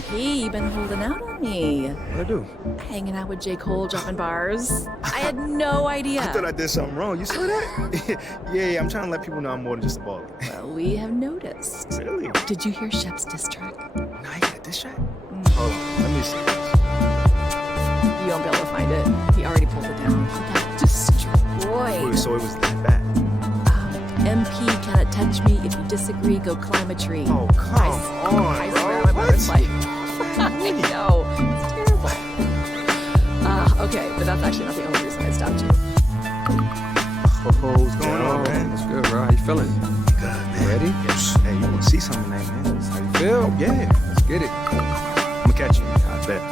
MP, you've been holding out on me. What'd I do? Hanging out with J. Cole, dropping bars. I had no idea. I thought I did something wrong. You saw that? yeah, I'm trying to let people know I'm more than just a baller. Well, we have noticed. Really? Did you hear Shep's diss track? Nah, he got a diss track? Hold on, let me see this. You won't be able to find it. He already pulled it down. He got destroyed. Wait, so it was that bad? MP cannot touch me. If you disagree, go climb a tree. Oh, come on, I swear bro. on my mother's life. I know. It's terrible. Okay, but that's actually not the only reason I stopped you. What's going on, man? That's good, bro. How you feeling? Good, man. Ready? Yes. Hey, you want to see something, man? How you feel? Yeah. Let's get it. I'm going to catch you. I bet.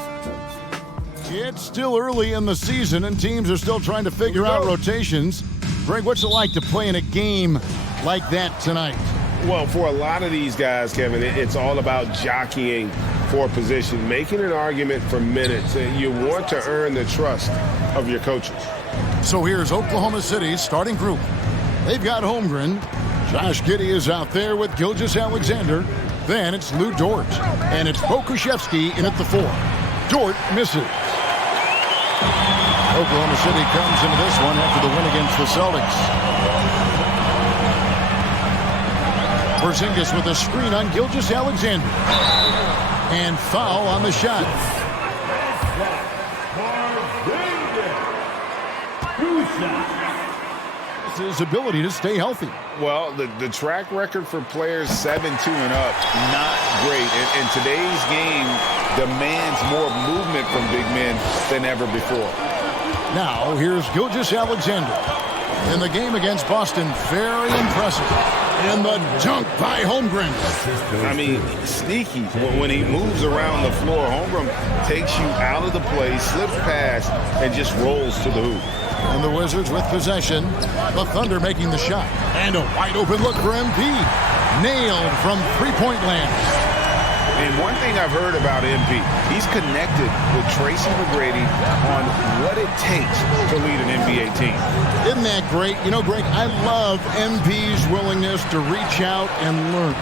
It's still early in the season, and teams are still trying to figure out rotations. Greg, what's it like to play in a game like that tonight? Well, for a lot of these guys, Kevin, it's all about jockeying for position, making an argument for minutes. You want to earn the trust of your coaches. So here's Oklahoma City's starting group. They've got Holmgren. Josh Giddey is out there with Gilgeous-Alexander. Then it's Lou Dort. And it's Pokusevski in at the 4. Dort misses. Oklahoma City comes into this one after the win against the Celtics. Porzingis with a screen on Gilgeous-Alexander. And foul on the shot. His ability to stay healthy. Well, the track record for players 7-2 and up, not great. And today's game demands more movement from big men than ever before. Now, here's Gilgeous-Alexander. In the game against Boston, very impressive. And the dunk by Holmgren. I mean, sneaky. When he moves around the floor, Holmgren takes you out of the play, slips past, and just rolls to the hoop. And the Wizards with possession. The Thunder making the shot. And a wide open look for MP. Nailed from three-point land. And one thing I've heard about MP, he's connected with Tracy McGrady on what it takes to lead an NBA team. Isn't that great? You know, Greg, I love MP's willingness to reach out and learn.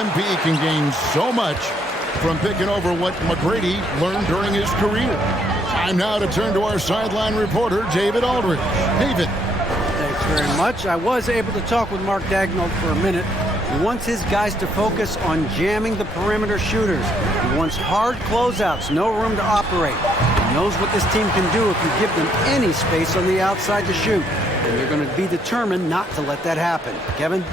MP can gain so much from picking over what McGrady learned during his career. Time now to turn to our sideline reporter, David Aldridge. David. Thanks very much. I was able to talk with Mark Daigneault for a minute. He wants his guys to focus on jamming the perimeter shooters. He wants hard closeouts, no room to operate. He knows what this team can do if you give them any space on the outside to shoot. And they're going to be determined not to let that happen. Kevin?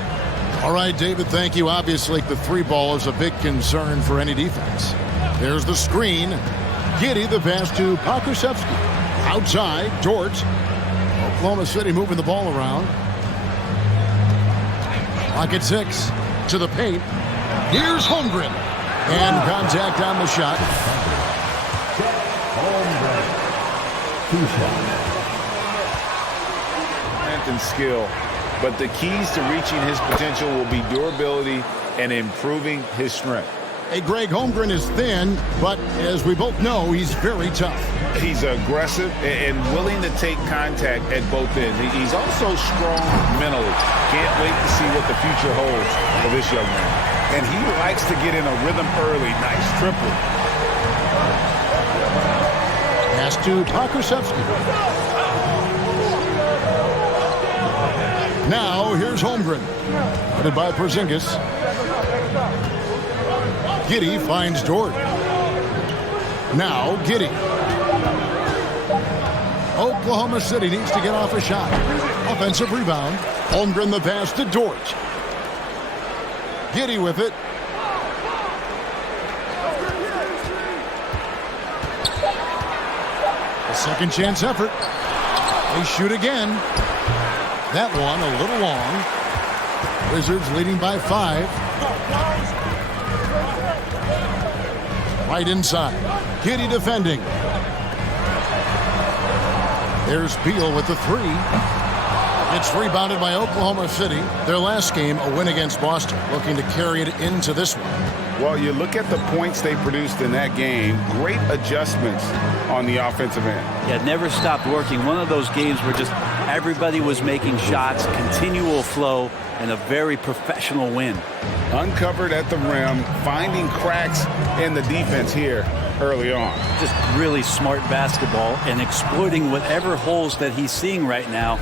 All right, David, thank you. Obviously, the three ball is a big concern for any defense. There's the screen. Giddey, the pass to Pokusevski. Outside, Dort. Oklahoma City moving the ball around. Clock at 6. To the paint. Here's Holmgren. And contact on the shot. Strength and skill. But the keys to reaching his potential will be durability and improving his strength. Hey, Greg, Holmgren is thin, but as we both know, he's very tough. He's aggressive and willing to take contact at both ends. He's also strong mentally. Can't wait to see what the future holds for this young man. And he likes to get in a rhythm early. Nice triple. Pass to Pokusevski. Now, here's Holmgren. Headed by Porzingis. Giddey finds Dort. Now, Giddey. Oklahoma City needs to get off a shot. Offensive rebound. Holmgren the pass to Dort. Giddey with it. A second chance effort. They shoot again. That one a little long. Wizards leading by 5. Right inside. Giddey defending. There's Beal with the 3. It's rebounded by Oklahoma City. Their last game, a win against Boston, looking to carry it into this one. Well, you look at the points they produced in that game, great adjustments on the offensive end. Yeah, never stopped working. One of those games where just Everybody was making shots, continual flow, and a very professional win. Uncovered at the rim, finding cracks in the defense here early on. Just really smart basketball and exploiting whatever holes that he's seeing right now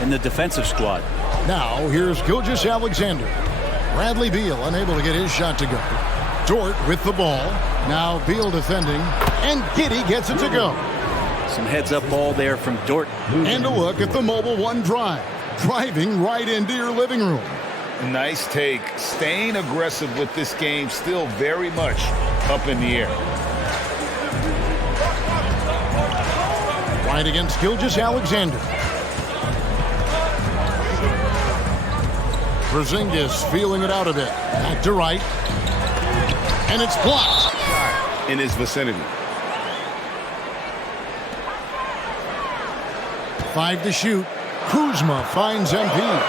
in the defensive squad. Now here's Gilgeous-Alexander. Bradley Beal unable to get his shot to go. Dort with the ball. Now Beal defending, and Giddey gets it to go. Some heads-up ball there from Dort. And a look at the Mobile One drive. Driving right into your living room. Nice take. Staying aggressive with this game, still very much up in the air. Right against Gilgeous-Alexander. Porzingis feeling it out a bit. Back to right. And it's blocked. In his vicinity. 5 to shoot. Kuzma finds MP.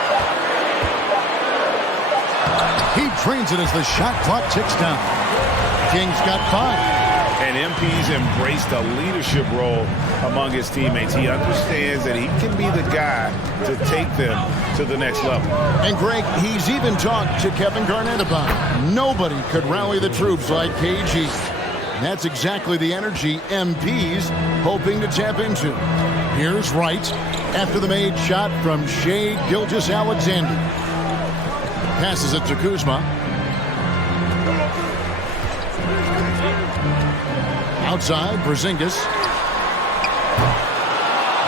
He trains it as the shot clock ticks down. King's got 5. And MP's embraced a leadership role among his teammates. He understands that he can be the guy to take them to the next level. And Greg, he's even talked to Kevin Garnett about it. Nobody could rally the troops like KG. And that's exactly the energy MP's hoping to tap into. Here's Wright after the made shot from Shai Gilgeous-Alexander. Passes it to Kuzma. Outside, Porzingis.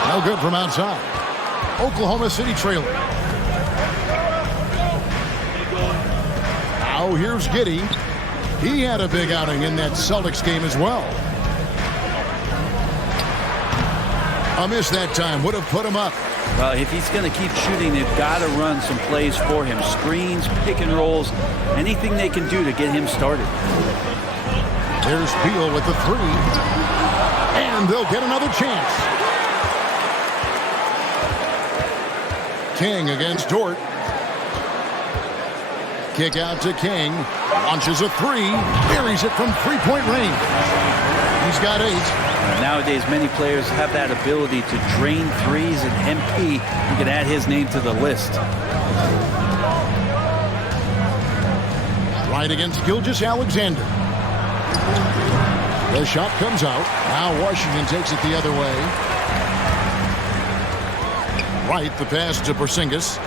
No good from outside. Oklahoma City trailing. Now here's Giddey. He had a big outing in that Celtics game as well. A miss that time would have put him up. Well, if he's going to keep shooting, they've got to run some plays for him. Screens, pick and rolls, anything they can do to get him started. There's Beal with the 3. And they'll get another chance. King against Dort. Kick out to King. Launches a 3. Buries it from 3-point range. He's got 8. Nowadays, many players have that ability to drain threes, and MP, you can add his name to the list. Right against Gilgeous-Alexander. The shot comes out. Now Washington takes it the other way. Right, the pass to Porzingis.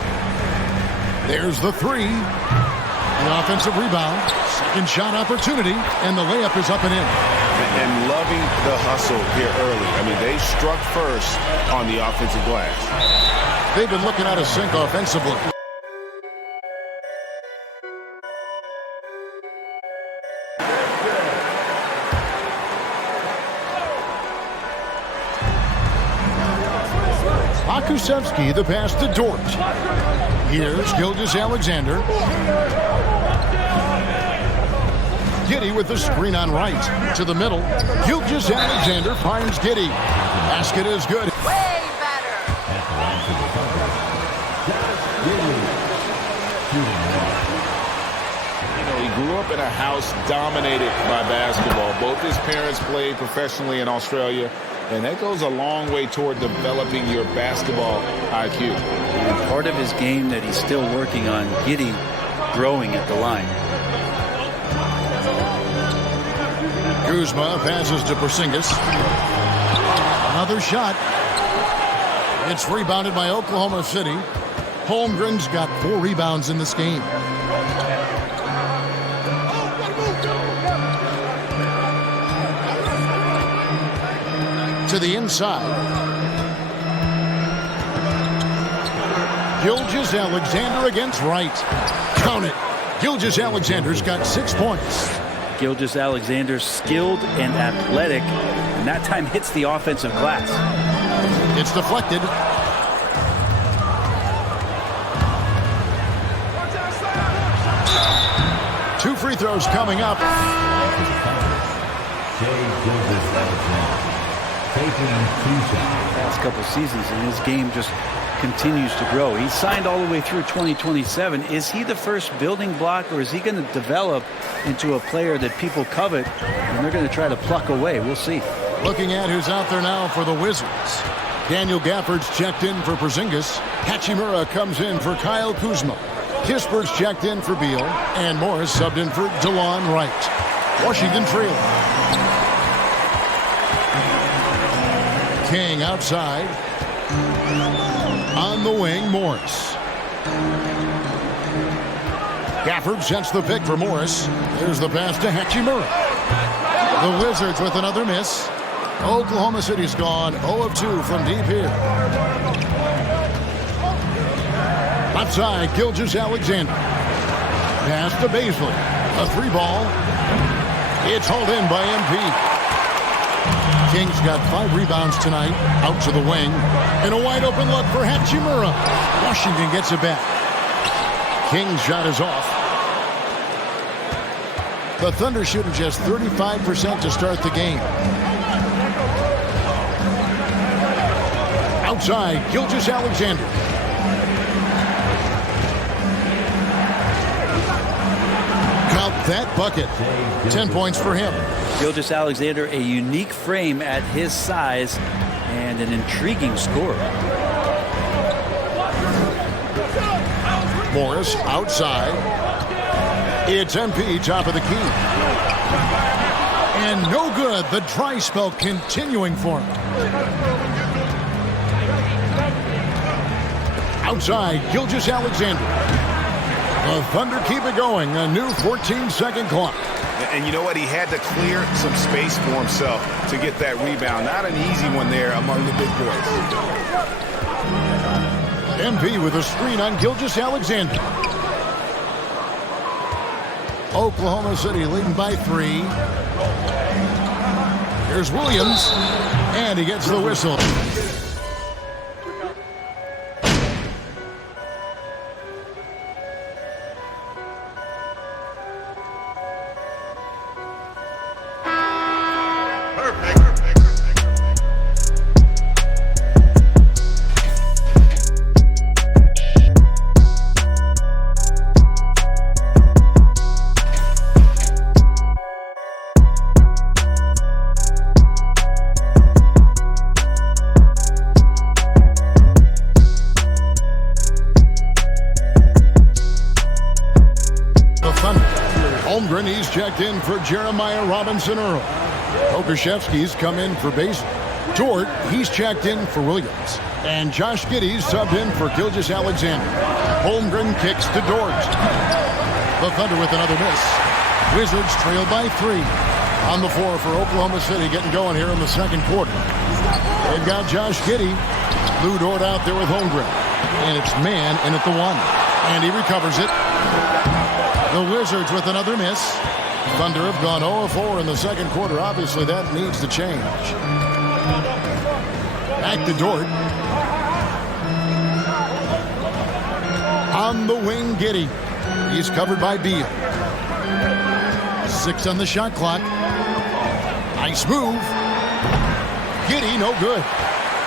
There's the 3. The offensive rebound. Second shot opportunity, and the layup is up and in. And loving the hustle here early. I mean, they struck first on the offensive glass. They've been looking out of sync offensively. Akusevsky, the pass to Dort. Here's Gilgeous-Alexander. Giddey with the screen on right. To the middle. Gilgeous-Alexander finds Giddey. Basket is good. Way better. You know, he grew up in a house dominated by basketball. Both his parents played professionally in Australia, and that goes a long way toward developing your basketball IQ. And part of his game that he's still working on, Giddey growing at the line. Kuzma passes to Porzingis. Another shot. It's rebounded by Oklahoma City. Holmgren's got 4 rebounds in this game. To the inside. Gilgeous-Alexander against Wright. Count it. Gilgeous-Alexander's got 6 points. Gilgeous-Alexander's skilled and athletic, and that time hits the offensive glass. It's deflected. Two free throws coming up. Last couple seasons, and his game just continues to grow. He's signed all the way through 2027. Is he the first building block, or is he going to develop into a player that people covet and they're going to try to pluck away? We'll see. Looking at who's out there now for the Wizards. Daniel Gafford's checked in for Porzingis. Hachimura comes in for Kyle Kuzma. Kisper's checked in for Beal. And Morris subbed in for DeLon Wright. Washington trail. King outside. On the wing, Morris. Gafford sets the pick for Morris. There's the pass to Hachimura. The Wizards with another miss. Oklahoma City's gone 0 of 2 from deep here. Outside, Gilgeous-Alexander. Pass to Baisley. A 3-ball. It's hauled in by MP. Kings got 5 rebounds tonight. Out to the wing. And a wide open look for Hachimura. Washington gets it back. King's shot is off. The Thunder shooting just 35% to start the game. Outside, Gilgeous-Alexander. Count that bucket. 10 points for him. Gilgeous-Alexander, a unique frame at his size and an intriguing scorer. Morris outside. It's MP, top of the key. And no good. The dry spell continuing for him. Outside, Gilgeous-Alexander. The Thunder keep it going. A new 14-second clock. And you know what? He had to clear some space for himself to get that rebound. Not an easy one there among the big boys. MP with a screen on Gilgeous-Alexander. Oklahoma City leading by 3. Here's Williams. And he gets the whistle. He's checked in for Jeremiah Robinson Earl. Okashevsky's come in for Basin. Dort, he's checked in for Williams. And Josh Giddey's subbed in for Gilgeous-Alexander. Holmgren kicks to Dort. The Thunder with another miss. Wizards trail by 3. On the floor for Oklahoma City, getting going here in the second quarter. They've got Josh Giddey. Lou Dort out there with Holmgren. And it's man in at the 1. And he recovers it. The Wizards with another miss. Thunder have gone 0 of 4 in the second quarter. Obviously, that needs to change. Back to Dort. On the wing, Giddey. He's covered by Beal. 6 on the shot clock. Nice move. Giddey, no good.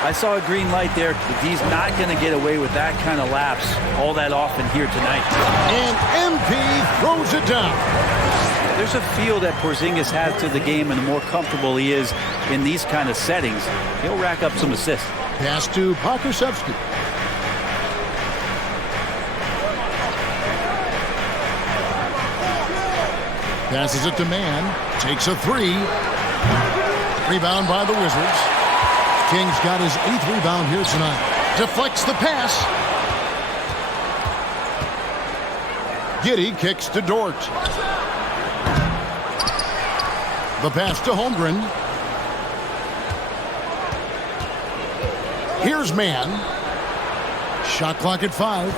I saw a green light there. He's not going to get away with that kind of lapse all that often here tonight. And MP throws it down. There's a feel that Porzingis has to the game, and the more comfortable he is in these kind of settings, he'll rack up some assists. Pass to Pokusevski. Passes it to Mann. Takes a 3. Rebound by the Wizards. King's got his 8th rebound here tonight. Deflects the pass. Giddey kicks to Dort. The pass to Holmgren. Here's Mann. Shot clock at 5.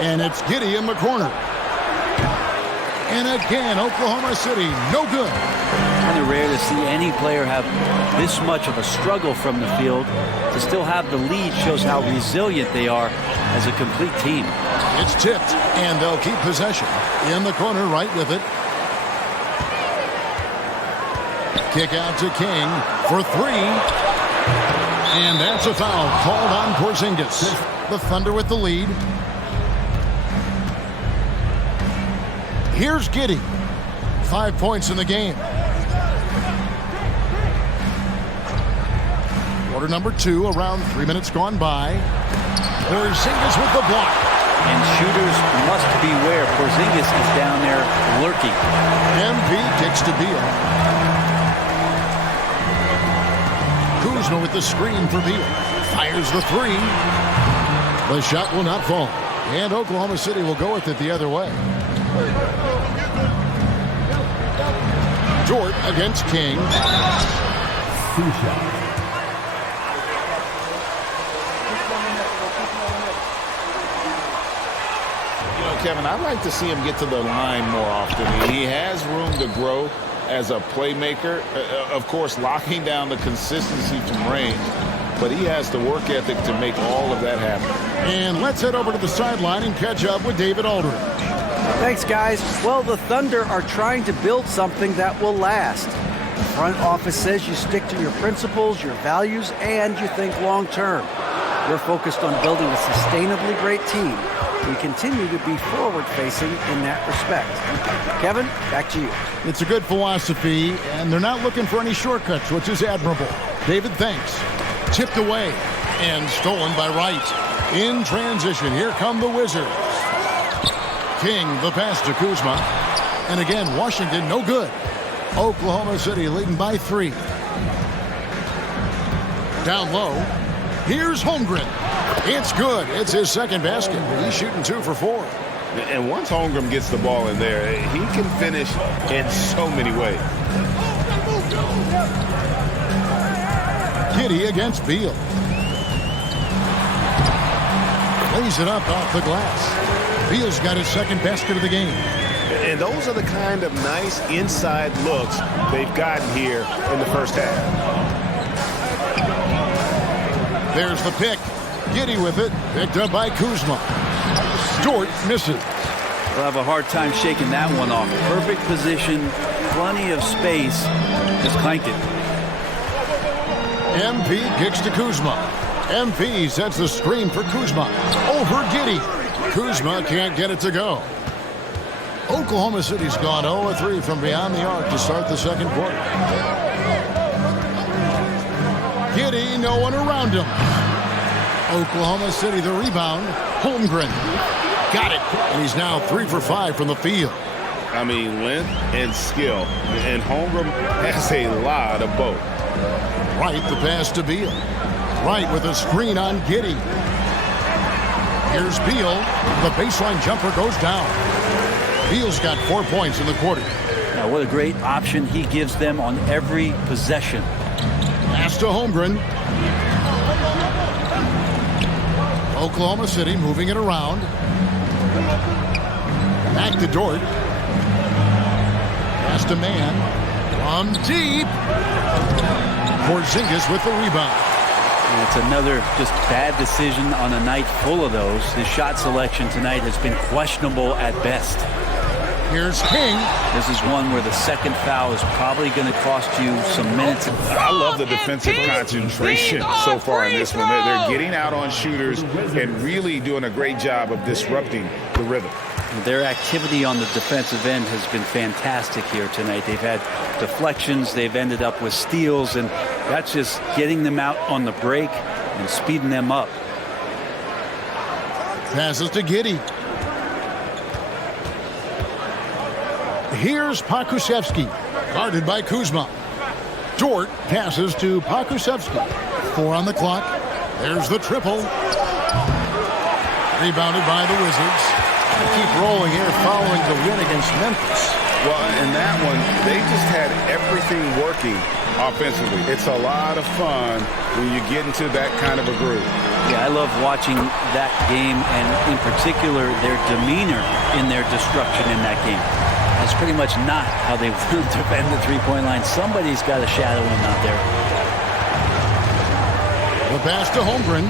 And it's Giddey in the corner. And again, Oklahoma City, no good. Kind of rare to see any player have this much of a struggle from the field. To still have the lead shows how resilient they are as a complete team. It's tipped, and they'll keep possession. In the corner, right with it. Kick out to King for 3. And that's a foul called on Porzingis. The Thunder with the lead. Here's Giddey. 5 points in the game. Quarter number 2, around 3 minutes gone by. Porzingis with the block. And shooters must beware. Porzingis is down there lurking. MP kicks to Beal. Kuzma with the screen for Beal. Fires the 3. The shot will not fall. And Oklahoma City will go with it the other way. Dort against King. Kevin, I'd like to see him get to the line more often. He has room to grow as a playmaker. Of course, locking down the consistency from range, but he has the work ethic to make all of that happen. And let's head over to the sideline and catch up with David Aldridge. Thanks, guys. Well, the Thunder are trying to build something that will last. The front office says you stick to your principles, your values, and you think long term. We're focused on building a sustainably great team. We continue to be forward-facing in that respect. Kevin, back to you. It's a good philosophy, and they're not looking for any shortcuts, which is admirable. David, thanks. Tipped away and stolen by Wright. In transition, here come the Wizards. King, the pass to Kuzma. And again, Washington, no good. Oklahoma City leading by 3. Down low. Here's Holmgren. It's good. It's his second basket. He's shooting 2 for 4. And once Holmgren gets the ball in there, he can finish in so many ways. Giddey against Beal. Lays it up off the glass. Beal's got his second basket of the game. And those are the kind of nice inside looks they've gotten here in the first half. There's the pick. Giddey with it. Picked up by Kuzma. Dort misses. We'll have a hard time shaking that one off. Perfect position, plenty of space. Just clanked it. MP kicks to Kuzma. MP sets the screen for Kuzma. Over Giddey. Kuzma can't get it to go. Oklahoma City's gone 0-3 from beyond the arc to start the second quarter. Giddey, no one around him. Oklahoma City the rebound. Holmgren got it. And he's now 3 for 5 from the field. I mean, length and skill. And Holmgren has a lot of both. Wright the pass to Beal. Wright with a screen on Giddey. Here's Beal. The baseline jumper goes down. Beal's got 4 points in the quarter. Now, what a great option he gives them on every possession. Pass to Holmgren. Oklahoma City moving it around. Back to Dort. Pass to Man. From deep. Porzingis with the rebound. And it's another just bad decision on a night full of those. His shot selection tonight has been questionable at best. Here's King. This is one where the second foul is probably going to cost you some minutes. I love the defensive concentration so far in this one. They're getting out on shooters and really doing a great job of disrupting the rhythm. Their activity on the defensive end has been fantastic here tonight. They've had deflections. They've ended up with steals, and that's just getting them out on the break and speeding them up. Passes to Giddey. Here's Pokusevski, guarded by Kuzma. Dort passes to Pokusevski. 4 on the clock. There's the triple. Rebounded by the Wizards. Keep rolling here following the win against Memphis. Well, in that one, they just had everything working offensively. It's a lot of fun when you get into that kind of a groove. Yeah, I love watching that game, and in particular, their demeanor in their destruction in that game. That's pretty much not how they will defend the three-point line. Somebody's got to shadow him out there. The pass to Holmgren.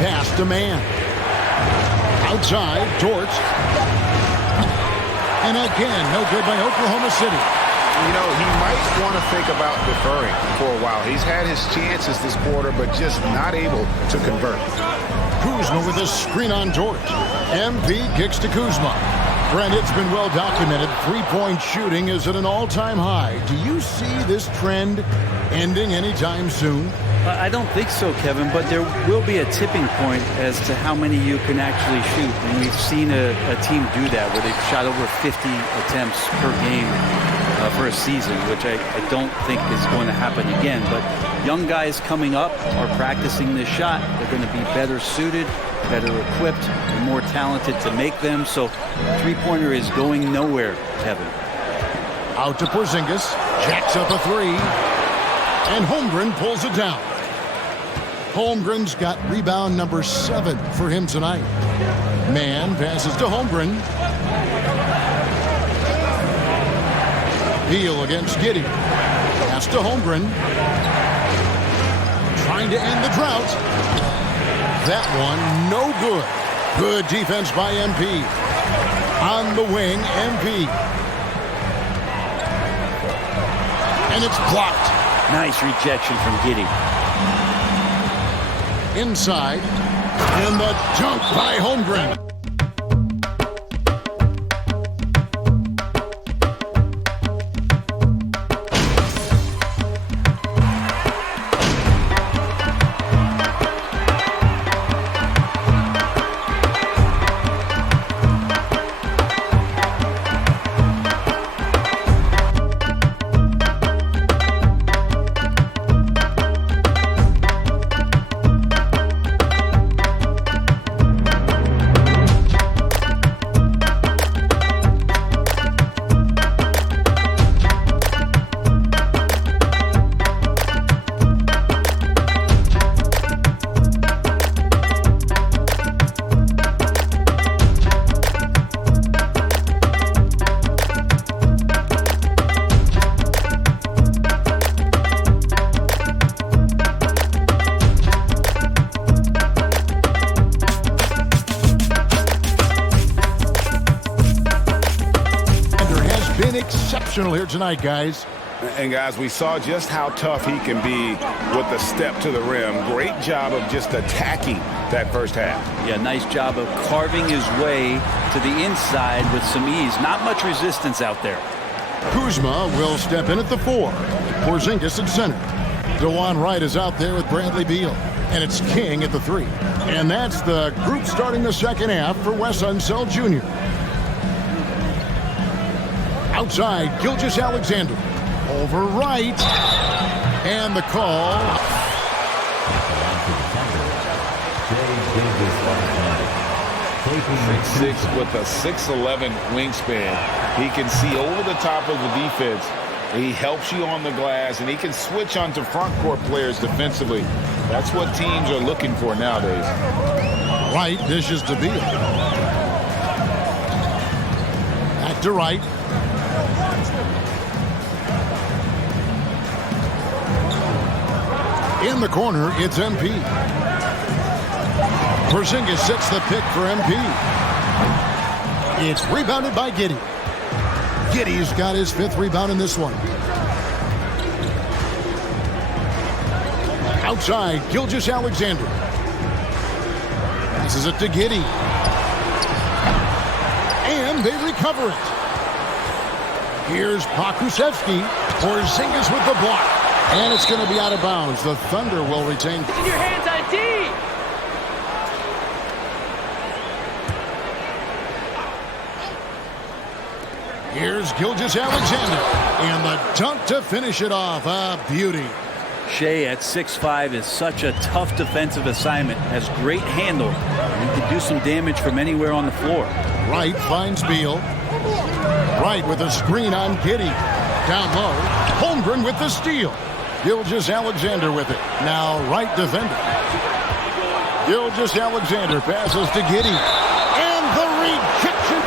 Pass to Man. Outside, Dort. And again, no good by Oklahoma City. You know, he might want to think about deferring for a while. He's had his chances this quarter, but just not able to convert. Kuzma with a screen on Dort. MP kicks to Kuzma. Brent, it's been well documented. Three-point shooting is at an all-time high. Do you see this trend ending anytime soon? I don't think so, Kevin, but there will be a tipping point as to how many you can actually shoot. And we've seen a team do that where they've shot over 50 attempts per game for a season, which I don't think is going to happen again. But young guys coming up are practicing this shot. They're going to be better suited, better equipped, and more talented to make them. So three-pointer is going nowhere, Kevin. Out to Porzingis. Jacks up a three. And Holmgren pulls it down. Holmgren's got rebound number 7 for him tonight. Mann passes to Holmgren. Beal against Giddey. Pass to Holmgren. Trying to end the drought. That one, no good. Good defense by MP. On the wing, MP. And it's blocked. Nice rejection from Giddey. Inside. And the dunk by Holmgren. Exceptional here tonight, guys. And guys, we saw just how tough he can be with the step to the rim. Great job of just attacking that first half. Yeah, nice job of carving his way to the inside with some ease. Not much resistance out there. Kuzma will step in at the 4. Porzingis at center. DeJuan Wright is out there with Bradley Beal. And it's King at the 3. And that's the group starting the second half for Wes Unseld Jr. Outside, Gilgeous-Alexander. Over Wright. And the call. 6'6" with a 6'11" wingspan. He can see over the top of the defense. He helps you on the glass, and he can switch onto front court players defensively. That's what teams are looking for nowadays. Wright dishes to Beal. Back to Wright. In the corner, it's MP. Porzingis sets the pick for MP. It's rebounded by Giddey. Giddey's got his 5th rebound in this one. Outside, Gilgeous-Alexander. Passes it to Giddey. And they recover it. Here's Pokusevski. Porzingis with the block. And it's going to be out of bounds. The Thunder will retain. In your hands, ID. Here's Gilgeous-Alexander. And the dunk to finish it off. A beauty. Shea at 6'5" is such a tough defensive assignment. Has great handle. And he can do some damage from anywhere on the floor. Wright finds Beal. Wright with a screen on Giddey. Down low. Holmgren with the steal. Gilgeous-Alexander with it. Now Wright defender. Gilgeous-Alexander passes to Giddey. And the rejection.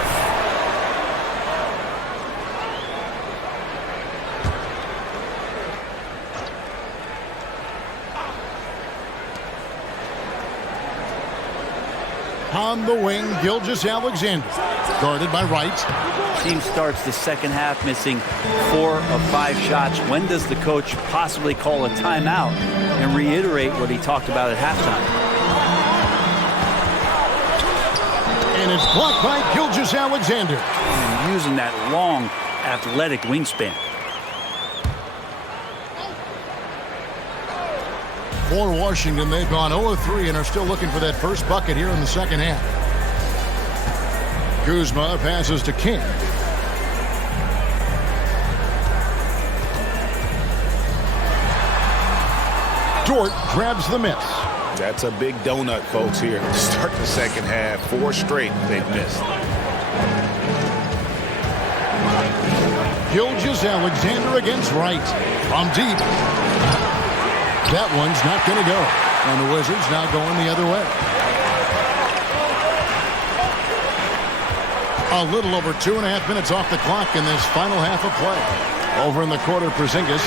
On the wing, Gilgeous-Alexander. Guarded by Wright. Team starts the second half missing 4 of 5 shots. When does the coach possibly call a timeout and reiterate what he talked about at halftime? And it's blocked by Gilgeous-Alexander. And using that long, athletic wingspan. For Washington, they've gone 0-3 and are still looking for that first bucket here in the second half. Kuzma passes to King. Dort grabs the miss. That's a big donut, folks, here to start the second half. 4 straight they've missed. Gilgeous-Alexander against Wright. From deep. That one's not going to go. And the Wizards now going the other way. A little over 2.5 minutes off the clock in this final half of play. Over in the corner, Porzingis.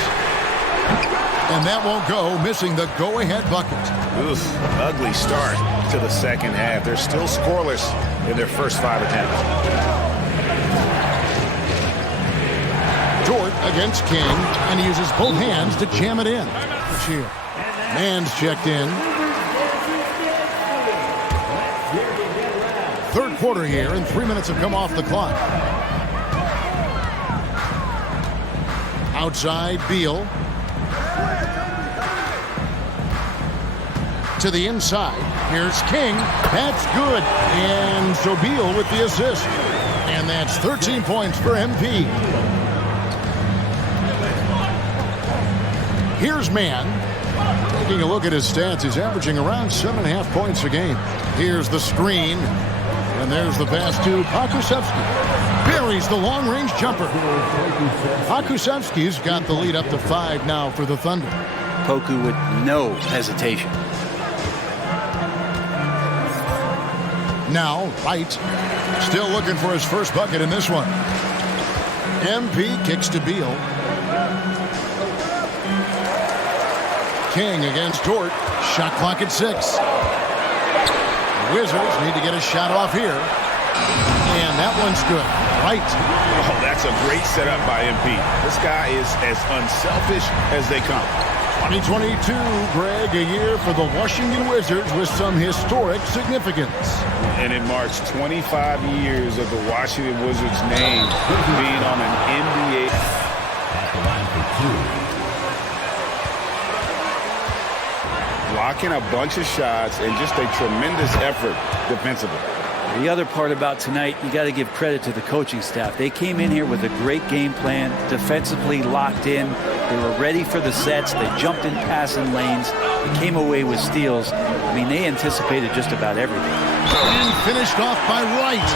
And that won't go, missing the go-ahead bucket. Oof, ugly start to the second half. They're still scoreless in their first 5 attempts. Dort against King, and he uses both hands to jam it in. Here. Mann's checked in. Third quarter here, and 3 minutes have come off the clock. Outside, Beal. To the inside. Here's King. That's good. And so Beal with the assist. And that's 13 points for MP. Here's Mann. Taking a look at his stats, he's averaging around 7.5 points a game. Here's the screen. And there's the pass to Pokusevski. Buries the long-range jumper. Pokusevski's got the lead up to 5 now for the Thunder. Poku with no hesitation. Now, Wright still looking for his first bucket in this one. MP kicks to Beal. King against Dort. Shot clock at 6. Wizards need to get a shot off here. And that one's good. Right. Oh, that's a great setup by MP. This guy is as unselfish as they come. 2022, Greg, a year for the Washington Wizards with some historic significance. And it marks 25 years of the Washington Wizards name being on an NBA. At the line for 2. Blocking a bunch of shots and just a tremendous effort defensively. The other part about tonight, you got to give credit to the coaching staff. They came in here with a great game plan, defensively locked in. They were ready for the sets. They jumped in passing lanes. They came away with steals. I mean, they anticipated just about everything. And finished off by Wright.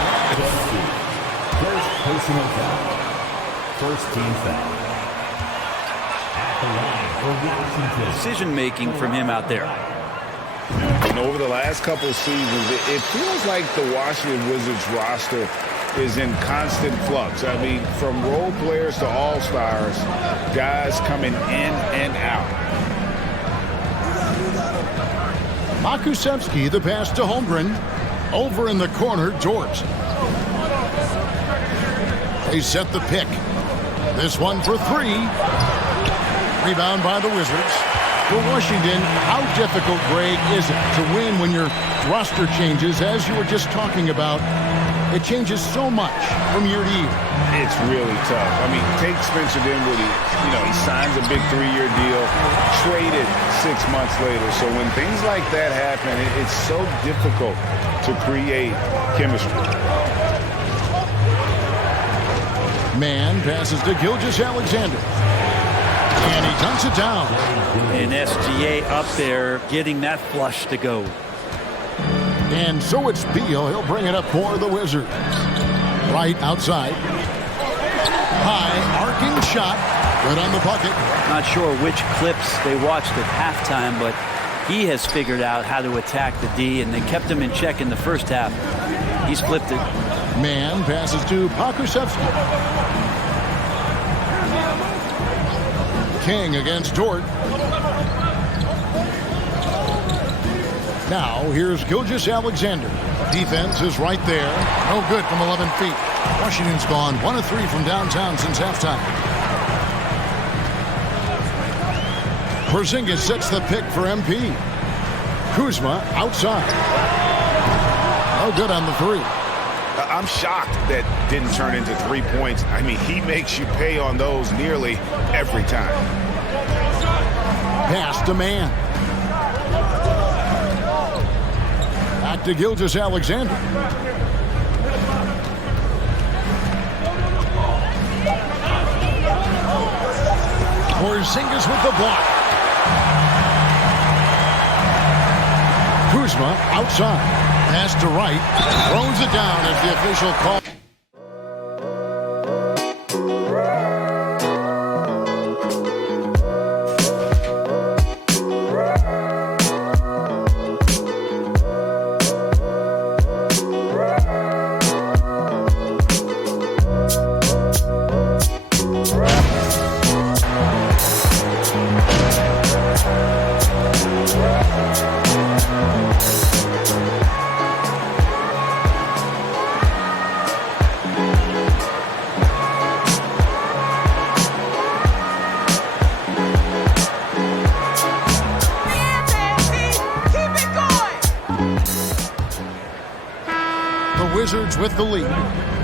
First personal foul. First team foul. At the line for Washington. Decision-making from him out there. And over the last couple of seasons, it feels like the Washington Wizards roster is in constant flux. I mean, from role players to all-stars, guys coming in and out. Pokusevski, the pass to Holmgren. Over in the corner, Dort. They set the pick. This one for 3. Rebound by the Wizards. For Washington, how difficult, Greg, is it to win when your roster changes, as you were just talking about? It changes so much from year to year. It's really tough. I mean, take Spencer Dinwiddie. He signs a big 3-year deal, traded 6 months later. So when things like that happen, it's so difficult to create chemistry. Mann passes to Gilgeous-Alexander. And he dunks it down. And SGA up there getting that flush to go. And so it's Beal. He'll bring it up for the Wizards. Right outside. High arcing shot. Good on the bucket. Not sure which clips they watched at halftime, but he has figured out how to attack the D, and they kept him in check in the first half. He's flipped it. Mann passes to Pokusevski. King against Dort. Now, here's Gilgeous-Alexander. Defense is right there. No good from 11 feet. Washington's gone 1 of 3 from downtown since halftime. Porzingis sets the pick for MP. Kuzma outside. No good on the 3. I'm shocked that didn't turn into 3 points. I mean, he makes you pay on those nearly every time. Pass to man. Back to Gilgeous-Alexander. Porzingis with the block. Kuzma outside. Pass to right. Throws it down as the official call. Wizards with the lead.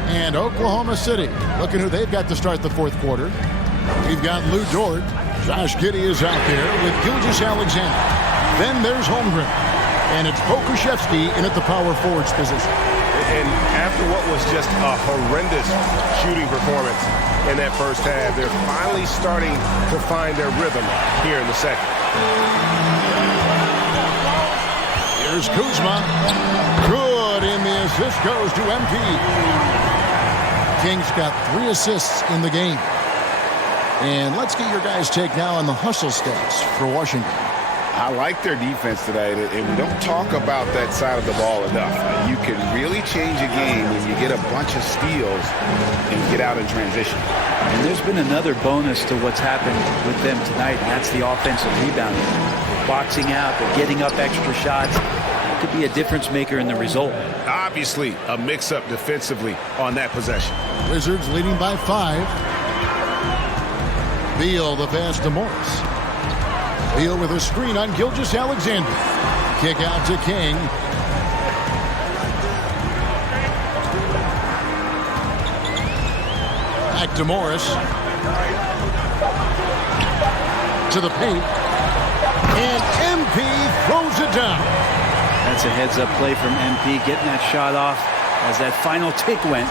And Oklahoma City looking who they've got to start the fourth quarter. We've got Lou Dort. Josh Giddey is out there with Gilgeous-Alexander. Then there's Holmgren. And it's Pokusevski in at the power forwards position. And after what was just a horrendous shooting performance in that first half, they're finally starting to find their rhythm here in the second. Here's Kuzma. Good, and the assist goes to MP. King's got 3 assists in the game. And let's get your guys' take now on the hustle stats for Washington. I like their defense today, and we don't talk about that side of the ball enough. You can really change a game when you get a bunch of steals and get out in transition. And there's been another bonus to what's happened with them tonight, and that's the offensive rebounding. Boxing out, they're getting up extra shots. It could be a difference maker in the result. Obviously, a mix-up defensively on that possession. Wizards leading by 5. Beal the pass to Morris. Beal with a screen on Gilgeous-Alexander. Kick out to King. Back to Morris. To the paint. And MP throws it down. That's a heads-up play from MP, getting that shot off as that final tick went.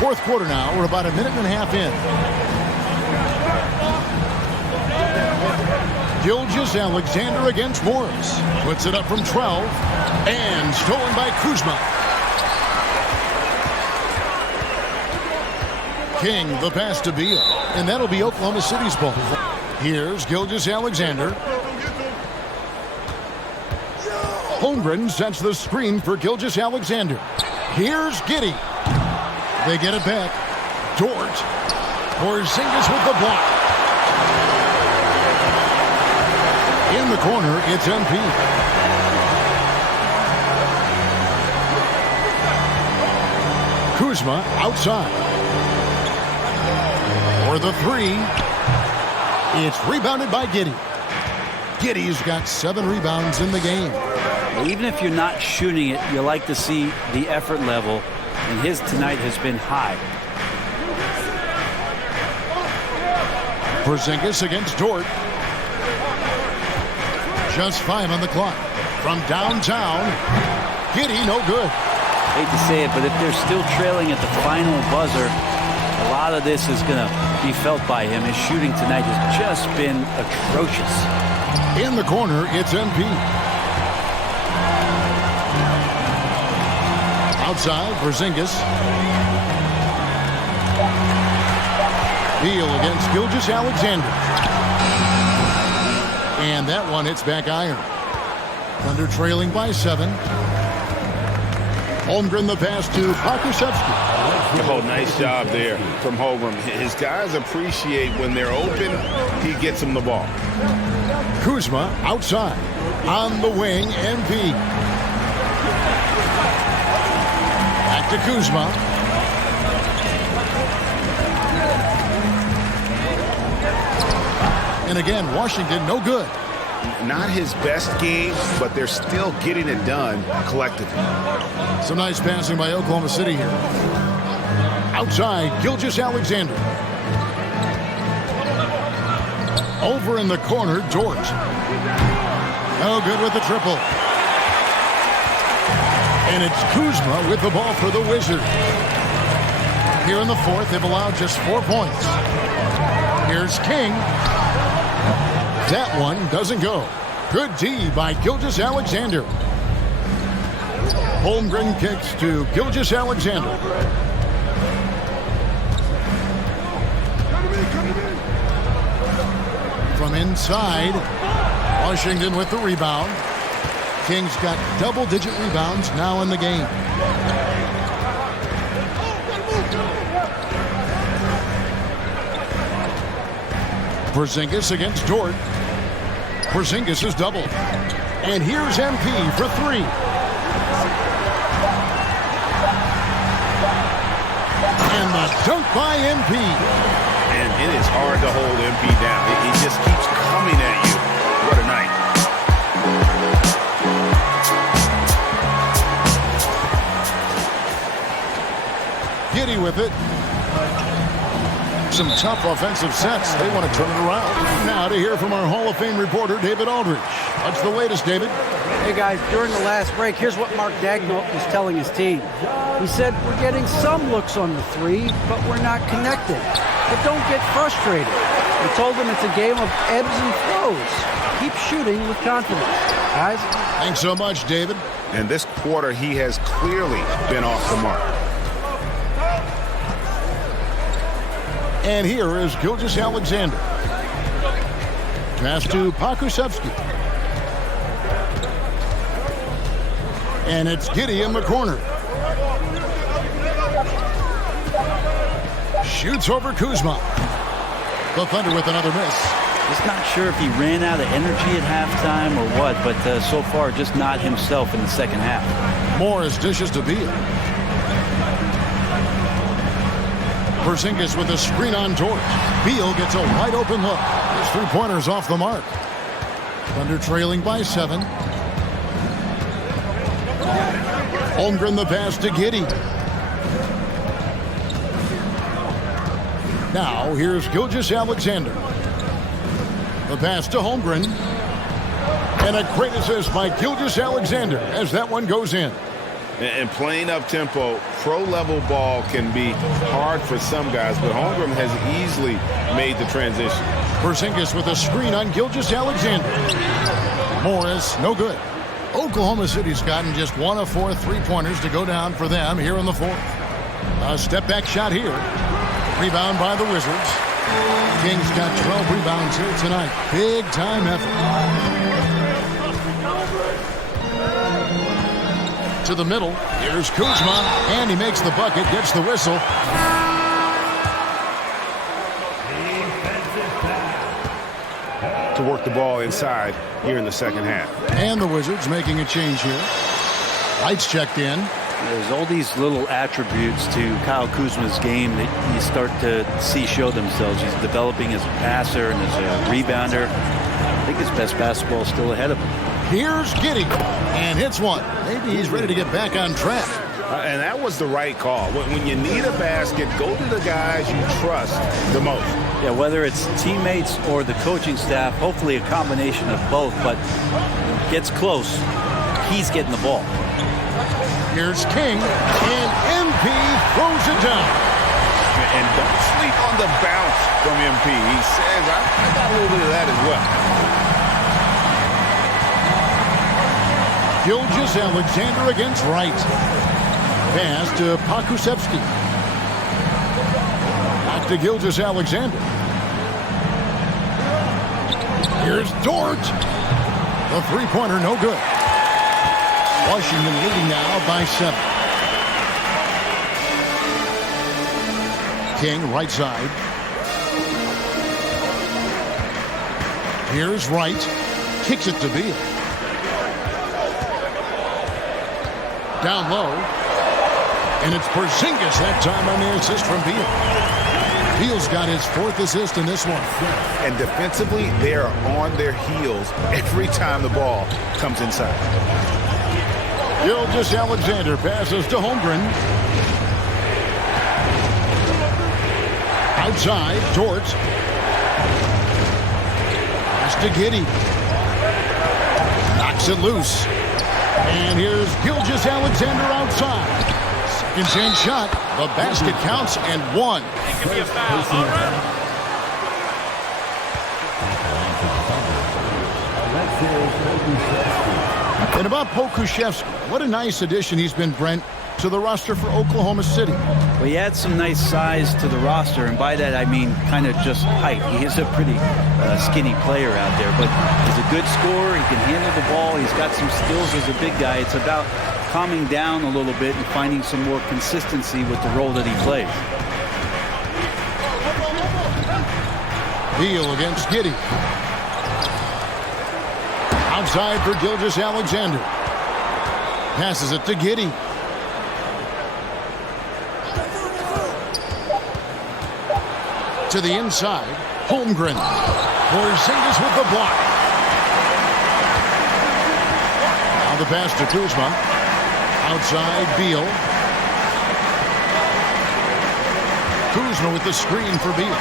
Fourth quarter now. We're about a minute and a half in. Gilgeous-Alexander against Morris. Puts it up from 12. And stolen by Kuzma. King the pass to Beal. And that'll be Oklahoma City's ball. Here's Gilgeous-Alexander. Holmgren sets the screen for Gilgeous-Alexander. Here's Giddey. They get it back. Dort. Porzingis with the block. In the corner, it's MP. Kuzma outside. For the 3. It's rebounded by Giddey. Giddey's got 7 rebounds in the game. Even if you're not shooting it, you like to see the effort level, and his tonight has been high. Porzingis against Dort. Just 5 on the clock. From downtown, Giddey no good. Hate to say it, but if they're still trailing at the final buzzer, a lot of this is going to be felt by him. His shooting tonight has just been atrocious. In the corner, it's MP. Outside, Porzingis. Beal against Gilgeous-Alexander. And that one hits back iron. Thunder trailing by 7. Holmgren the pass to Pokusevski. Oh, nice job there from Holmgren. His guys appreciate when they're open, he gets them the ball. Kuzma outside. On the wing, MP. Back to Kuzma. And again, Washington no good. Not his best game, but they're still getting it done collectively. Some nice passing by Oklahoma City here. Outside, Gilgeous-Alexander. Over in the corner, Dort. No good with the triple. And it's Kuzma with the ball for the Wizards. Here in the fourth, they've allowed just 4 points. Here's King. That one doesn't go. Good D by Gilgeous-Alexander. Holmgren kicks to Gilgeous-Alexander. From inside, Washington with the rebound. King's got double-digit rebounds now in the game. Porzingis against Dort. Porzingis is doubled. And here's MP for 3. And the dunk by MP. And it is hard to hold MP down. He just keeps coming at you. What a night. Giddy with it. Some tough offensive sets. They want to turn it around. Now to hear from our Hall of Fame reporter, David Aldridge. What's the latest, David? Hey, guys, during the last break, here's what Mark Daigneault was telling his team. He said, we're getting some looks on the three, but we're not connecting. But don't get frustrated. We told them it's a game of ebbs and flows. Keep shooting with confidence. Guys? Thanks so much, David. And this quarter, he has clearly been off the mark. And here is Gilgeous-Alexander. Pass to Pokusevski. And it's Giddy in the corner. Shoots over Kuzma. The Thunder with another miss. Just not sure if he ran out of energy at halftime or what, but so far just not himself in the second half. Morris dishes to Beal. Porzingis with a screen on Dort. Beal gets a wide open look. His three-pointer's off the mark. Thunder trailing by 7. Holmgren the pass to Giddy. Now here's Gilgeous-Alexander. The pass to Holmgren. And a great assist by Gilgeous-Alexander as that one goes in. And playing up-tempo, pro-level ball can be hard for some guys, but Holmgren has easily made the transition. Porzingis with a screen on Gilgeous-Alexander. Morris, no good. Oklahoma City's gotten just 1 of 4 three-pointers to go down for them here in the fourth. A step-back shot here. Rebound by the Wizards. Kings got 12 rebounds here tonight. Big-time effort. To the middle. Here's Kuzma, and he makes the bucket, gets the whistle. To work the ball inside here in the second half. And the Wizards making a change here. Lights checked in. There's all these little attributes to Kyle Kuzma's game that you start to see show themselves. He's developing as a passer and as a rebounder. I think his best basketball is still ahead of him. Here's Giddy, and hits one. Maybe he's ready to get back on track. And that was the right call. When you need a basket, go to the guys you trust the most. Yeah, whether it's teammates or the coaching staff, hopefully a combination of both, but gets close, he's getting the ball. Here's King, and MP throws it down. And don't sleep on the bounce from MP. He says, I got a little bit of that as well. Gilgeous-Alexander against Wright. Pass to Pokusevski. Back to Gilgeous-Alexander. Here's Dort. The three-pointer, no good. Washington leading now by 7. King, right side. Here's Wright. Kicks it to Beal. Down low. And it's Porzingis that time on the assist from Beal. Beal's got his 4th assist in this one. And defensively, they are on their heels every time the ball comes inside. Gilgeous-Alexander passes to Holmgren. Outside, Dort. Pass to Giddey. Knocks it loose. And here's Gilgeous-Alexander outside. Second chance shot. The basket counts and one. It could be a foul. All right. And about Pokuševski, what a nice addition he's been, Brent, to the roster for Oklahoma City. Well, he adds some nice size to the roster, and by that I mean kind of just height. He is a pretty skinny player out there, but he's a good scorer. He can handle the ball. He's got some skills as a big guy. It's about calming down a little bit and finding some more consistency with the role that he plays. Beal against Giddey. Outside for Gilgeous-Alexander. Passes it to Giddey. To the inside. Holmgren. Porzingis with the block. Now the pass to Kuzma. Outside Beal. Kuzma with the screen for Beal.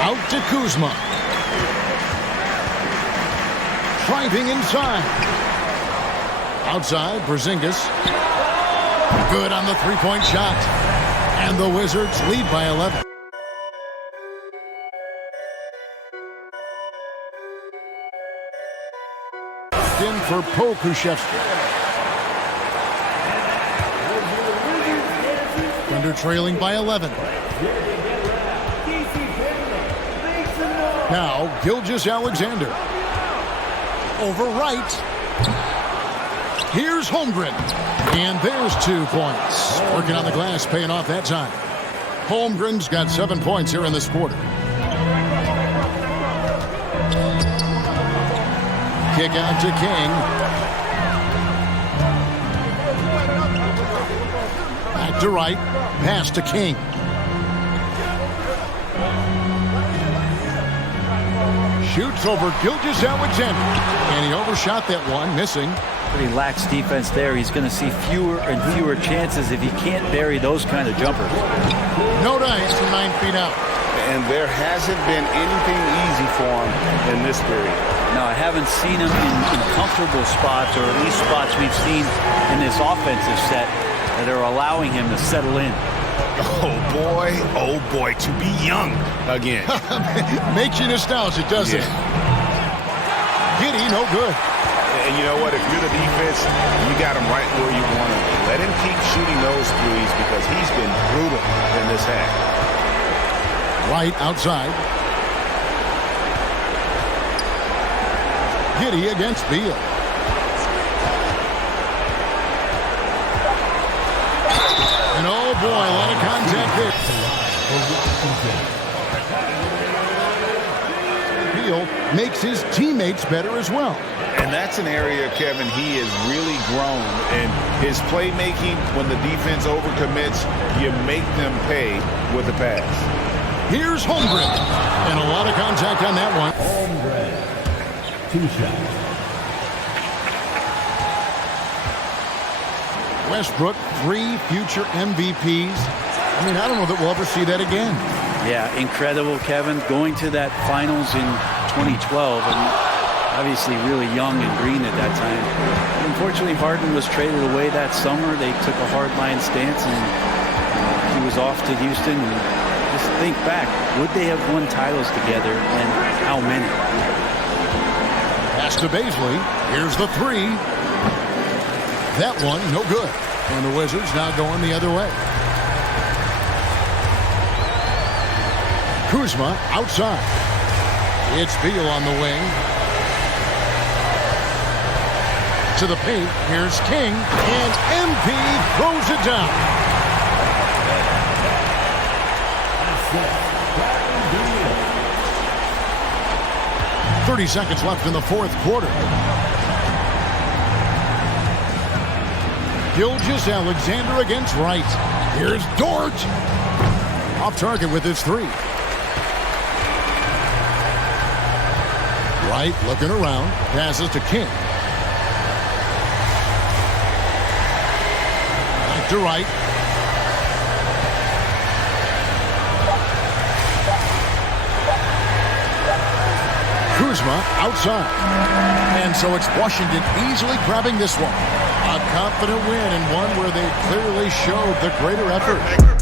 Out to Kuzma. Driving inside. Outside, Porzingis. Good on the three-point shot. And the Wizards lead by 11. In for Pokuševski. Thunder trailing by 11. Now, Gilgeous-Alexander. Over right. Here's Holmgren. And there's 2 points. Working on the glass, paying off that time. Holmgren's got 7 points here in this quarter. Kick out to King. Back to right. Pass to King. Shoots over Gilgeous-Alexander. And he overshot that one, missing. Pretty lax defense there. He's going to see fewer and fewer chances if he can't bury those kind of jumpers. No dice from 9 feet out. And there hasn't been anything easy for him in this period. No, I haven't seen him in comfortable spots, or at least spots we've seen in this offensive set that are allowing him to settle in. Oh boy, to be young again. Makes you nostalgic, doesn't it? Giddey, no good. And you know what? If you're the defense, you got him right where you want him. Let him keep shooting those threes because he's been brutal in this half. Right outside. Giddey against Beal. And oh boy, a lot of contact there. Beal makes his teammates better as well. And that's an area, Kevin, he has really grown. And his playmaking, when the defense overcommits, you make them pay with the pass. Here's Holmgren. And a lot of contact on that one. Holmgren. 2 shots. Westbrook, 3 future MVPs. I mean, I don't know that we'll ever see that again. Yeah, incredible, Kevin. Going to that finals in 2012, and obviously really young and green at that time. Unfortunately, Harden was traded away that summer. They took a hardline stance, and he was off to Houston. And just think back, would they have won titles together, and how many? Pass to Baisley. Here's the 3. That one, no good. And the Wizards now going the other way. Kuzma outside. It's Beal on the wing. To the paint. Here's King. And MP throws it down. 30 seconds left in the 4th quarter. Gilgeous-Alexander against Wright. Here's Dort. Off target with his 3. Wright looking around. Passes to King. Back to Wright. Kuzma outside. And so it's Washington easily grabbing this one. A confident win and one where they clearly showed the greater effort.